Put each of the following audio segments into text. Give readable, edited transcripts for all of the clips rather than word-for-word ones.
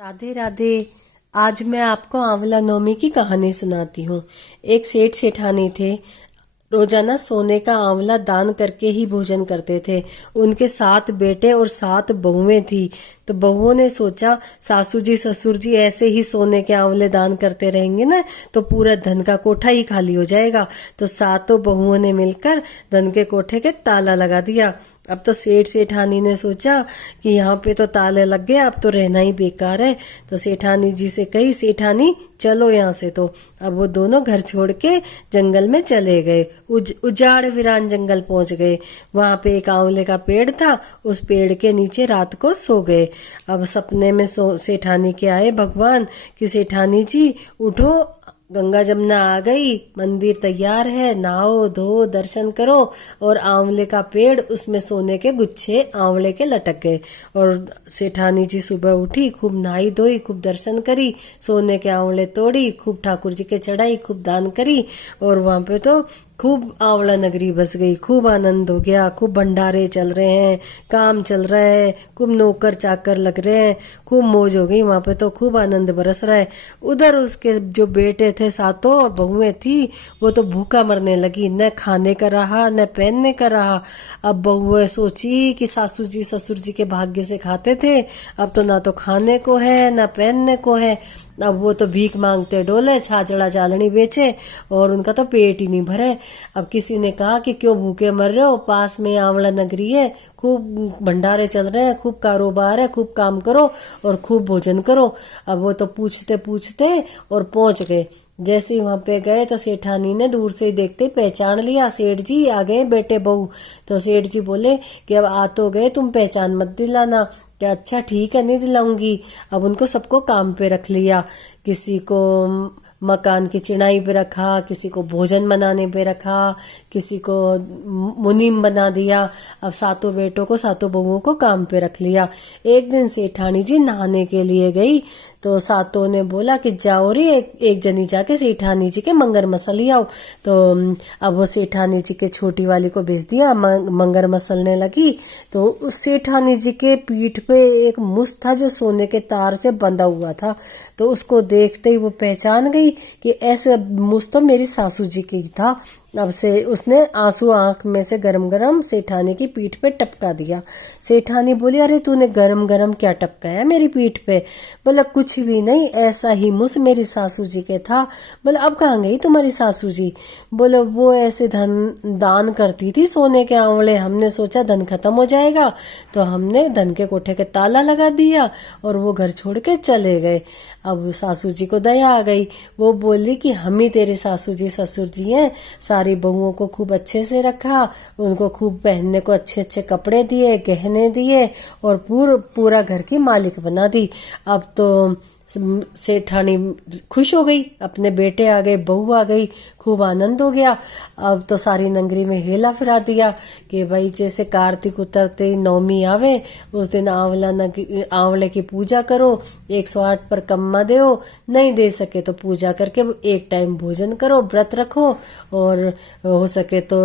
राधे राधे। आज मैं आपको आंवला नवमी की कहानी सुनाती हूँ। एक सेठ सेठानी थे। रोजाना सोने का आंवला दान करके ही भोजन करते थे। उनके 7 बेटे और 7 बहुएं थी। तो बहुओं ने सोचा, सासू जी ससुर जी ऐसे ही सोने के आंवले दान करते रहेंगे ना, तो पूरा धन का कोठा ही खाली हो जाएगा। तो 7 बहुओं ने मिलकर धन के कोठे के ताला लगा दिया। अब तो सेठ सेठानी ने सोचा कि यहाँ पे तो ताले लग गए, अब तो रहना ही बेकार है। तो सेठानी जी से कही, सेठानी चलो यहाँ से। तो अब वो दोनों घर छोड़ के जंगल में चले गए। उजाड़ वीरान जंगल पहुंच गए। वहां पे एक आंवले का पेड़ था, उस पेड़ के नीचे रात को सो गए। अब सपने में सेठानी के आए भगवान कि सेठानी जी उठो, गंगा जमुना आ गई, मंदिर तैयार है, नहाओ धो दर्शन करो। और आंवले का पेड़, उसमें सोने के गुच्छे आंवले के लटक गए। और सेठानी जी सुबह उठी, खूब नहाई धोई, खूब दर्शन करी, सोने के आंवले तोड़ी, खूब ठाकुर जी के चढ़ाई, खूब दान करी। और वहां पे तो खूब आंवला नगरी बस गई। खूब आनंद हो गया, खूब भंडारे चल रहे हैं, काम चल रहा है, खूब नौकर चाकर लग रहे हैं, खूब मौज हो गई। वहां पे तो खूब आनंद बरस रहा है। उधर उसके जो बेटे थे 7 और बहुएं थी, वो तो भूखा मरने लगी, न खाने का रहा न पहनने का रहा। अब बहुएं सोची कि सासू जी ससुर जी के भाग्य से खाते थे, अब तो ना तो खाने को है ना पहनने को है। अब वो तो भीख मांगते डोले, छाछड़ा चालनी बेचे, और उनका तो पेट ही नहीं भरे। अब किसी ने कहा कि क्यों भूखे मर रहे हो, पास में आंवला नगरी है, खूब भंडारे चल रहे हैं, खूब कारोबार है, खूब काम करो और खूब भोजन करो। अब वो तो पूछते पूछते और पहुंच गए। जैसे ही वहां पे गए तो सेठानी ने दूर से ही देखते ही पहचान लिया, सेठ जी आ गए बेटे बहू। तो सेठ जी बोले कि अब आ तो गए, तुम पहचान मत दिलाना। क्या? अच्छा ठीक है, नहीं दिलाऊंगी। अब उनको सबको काम पे रख लिया। किसी को मकान की चिनाई पे रखा, किसी को भोजन बनाने पे रखा, किसी को मुनीम बना दिया। अब 7 बेटों को 7 बहुओं को काम पे रख लिया। एक दिन सेठानी जी नहाने के लिए गई, तो 7 ने बोला कि जाओ रे, एक जनी जाके सेठानी जी के मंगर मसल आओ। तो अब वो सेठानी जी के छोटी वाली को भेज दिया, मंगर मसलने लगी। तो उस सेठानी जी के पीठ पे एक मुस था जो सोने के तार से बंधा हुआ था। तो उसको देखते ही वो पहचान गई कि ऐसे मुस तो मेरी सासू जी की था। अब से उसने आंसू आंख में से गरम गरम सेठानी की पीठ पे टपका दिया। सेठानी बोली, अरे तूने गरम गरम क्या टपकाया मेरी पीठ पे? बोला कुछ भी नहीं, ऐसा ही मुस मेरी सासू जी के था। बोला अब कहाँ गई तुम्हारी सासू जी? बोला वो ऐसे धन दान करती थी सोने के आंवले, हमने सोचा धन खत्म हो जाएगा, तो हमने धन के कोठे के ताला लगा दिया और वो घर छोड़ के चले गए। अब सासू जी को दया आ गई। वो बोली कि हम ही तेरे सासू जी ससुर जी हैं। सारी बहुओं को खूब अच्छे से रखा, उनको खूब पहनने को अच्छे अच्छे कपड़े दिए, गहने दिए, और पूरा घर की मालिक बना दी। अब तो सेठानी खुश हो गई, अपने बेटे आ गए, बहू आ गई, खूब आनंद हो गया। अब तो सारी नगरी में हेला फिरा दिया कि भाई जैसे कार्तिक उतरते ही नवमी आवे, उस दिन आंवले की पूजा करो, 108 पर कम्मा दो, नहीं दे सके तो पूजा करके एक टाइम भोजन करो, व्रत रखो, और हो सके तो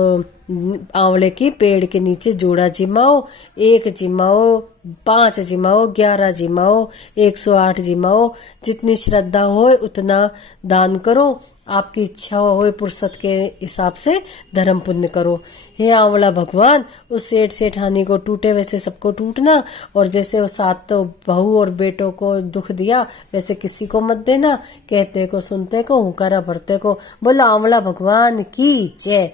आंवले की पेड़ के नीचे जोड़ा जिमाओ, 1 जिमाओ, 5 जिमाओ, 11 जिमाओ, 108 जिमाओ, जितनी श्रद्धा हो उतना दान करो, आपकी इच्छा हो फुर्सत के हिसाब से धर्म पुण्य करो। हे आंवला भगवान, उस सेठ सेठानी को टूटे वैसे सबको टूटना, और जैसे वो 7 बहू और बेटों को दुख दिया वैसे किसी को मत देना, कहते को सुनते को हुकारा भरते को। बोला आंवला भगवान की जय।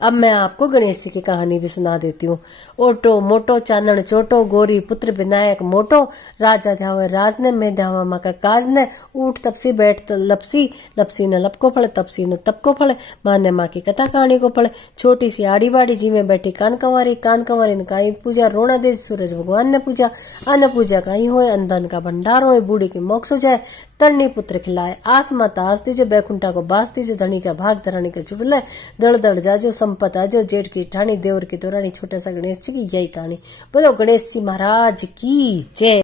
अब मैं आपको गणेश जी की कहानी भी सुना देती हूँ। ओटो मोटो चानन चोटो, गोरी पुत्र विनायक मोटो, राजा ध्यावे राज ने, मैं ध्यावा माँ का काज ने, ऊँट तपसी बैठ लपसी, लपसी न लब को फड़े, तपसी न तप को फड़े, माँ ने माँ की कथा कहानी को पढ़े। छोटी सी आड़ी बाड़ी जी में बैठी कान कंवारी ने काई पूजा, रोना दे सूरज भगवान ने पूजा, अन्न पूजा काई होए, अंधन का भंडार होए, बूढ़ी की मोक्ष हो जाए, तरनी पुत्र खिलाए, आस माता आस दीजो, बैकुंठा को बास दीजो, धनी का भाग धरणी का चुबले, दड़ दड़ जाजो, संपत आजो, जेठ की ठाणी, देवर की तोरानी, छोटा सा गणेश जी की यही कहानी। बोलो गणेश जी महाराज की जय।